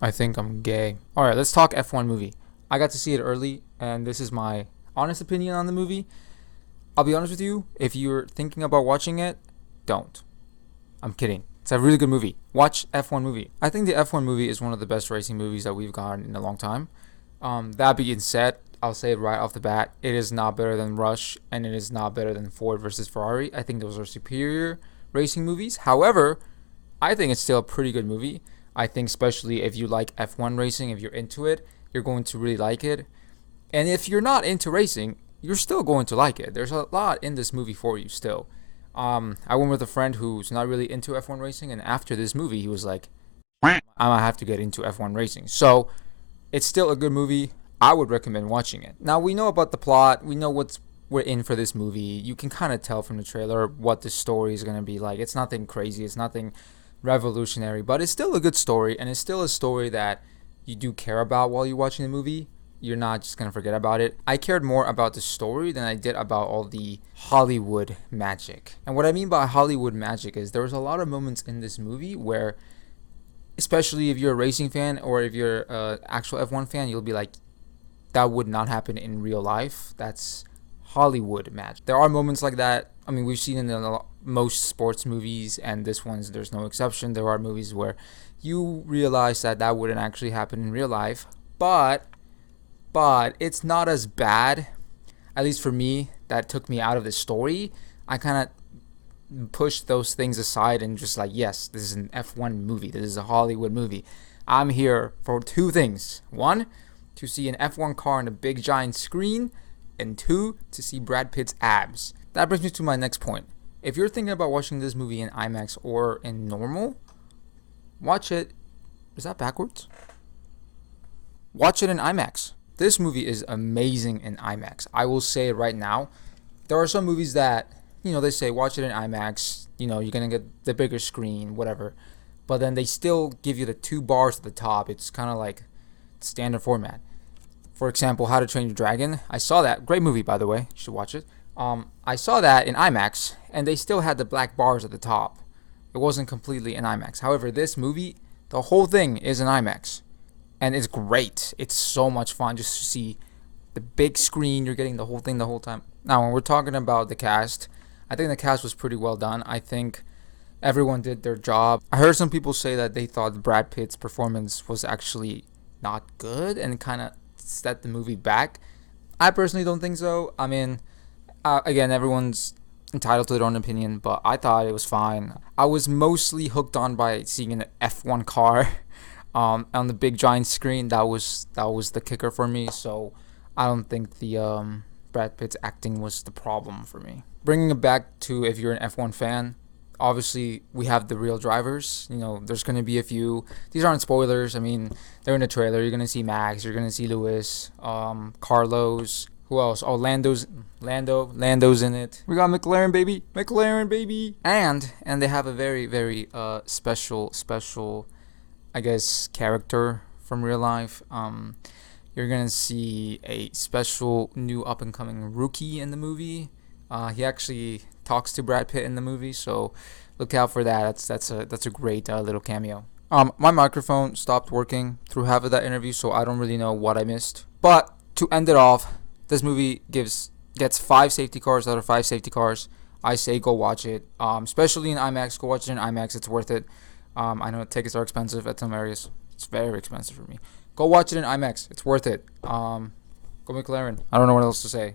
I think I'm gay. All right, let's talk F1 movie. I got to see it early, and this is my honest opinion on the movie. I'll be honest with you, if you're thinking about watching it, don't. I'm kidding. It's a really good movie. Watch F1 movie. I think the F1 movie is one of the best racing movies that we've gotten in a long time. That being said, I'll say it right off the bat. It is not better than Rush, and it is not better than Ford versus Ferrari. I think those are superior racing movies. However, I think it's still a pretty good movie. I think especially if you like F1 racing, if you're into it, you're going to really like it. And if you're not into racing, you're still going to like it. There's a lot in this movie for you still. I went with a friend who's not really into F1 racing, and after this movie, he was like, "I'm gonna have to get into F1 racing." So it's still a good movie. I would recommend watching it. Now we know about the plot. We know what's we're in for this movie. You can kind of tell from the trailer what the story is gonna be like. It's nothing crazy. It's nothing revolutionary, but it's still a good story, and it's still a story that you do care about while you're watching the movie. You're not just gonna forget about it. I cared more about the story than I did about all the Hollywood magic. And what I mean by Hollywood magic is there was a lot of moments in this movie where, especially if you're a racing fan or if you're an actual F1 fan, you'll be like, that would not happen in real life. That's Hollywood magic. There are moments like that. I mean, we've seen in most sports movies, and this one's there's no exception. There are movies where you realize that that wouldn't actually happen in real life, but it's not as bad. At least for me, that took me out of the story. I kind of pushed those things aside and just like, yes, this is an F1 movie. This is a Hollywood movie. I'm here for two things. One, to see an F1 car on a big giant screen, and two, to see Brad Pitt's abs. That brings me to my next point. If you're thinking about watching this movie in IMAX or in normal, watch it. Is that backwards? Watch it in IMAX. This movie is amazing in IMAX. I will say it right now. There are some movies that, they say watch it in IMAX, you're going to get the bigger screen, whatever. But then they still give you the two bars at the top. It's kind of like standard format. For example, How to Train Your Dragon. I saw that. Great movie, by the way. You should watch it. I saw that in IMAX, and they still had the black bars at the top. It wasn't completely in IMAX. However, this movie, the whole thing is in IMAX, and it's great. It's so much fun just to see the big screen. You're getting the whole thing the whole time. Now, when we're talking about the cast, I think the cast was pretty well done. I think everyone did their job. I heard some people say that they thought Brad Pitt's performance was actually not good and kind of set the movie back. I personally don't think so. I mean, again, everyone's entitled to their own opinion, but I thought it was fine. I was mostly hooked on by seeing an F1 car on the big giant screen. That was the kicker for me. So I don't think the Brad Pitt's acting was the problem for me. Bringing it back to if you're an F1 fan, obviously we have the real drivers. There's going to be a few. These aren't spoilers. I mean, they're in the trailer. You're going to see Max. You're going to see Lewis, Carlos. Who else? Oh, Lando's in it. We got McLaren baby. And they have a very very special, I guess, character from real life. You're gonna see a special new up and coming rookie in the movie. He actually talks to Brad Pitt in the movie, so look out for that. That's a great little cameo. My microphone stopped working through half of that interview, so I don't really know what I missed. But to end it off, this movie gets 5 safety cars out of 5 safety cars. I say go watch it, especially in IMAX. Go watch it in IMAX. It's worth it. I know tickets are expensive at some areas. It's very expensive for me. Go watch it in IMAX. It's worth it. Go McLaren. I don't know what else to say.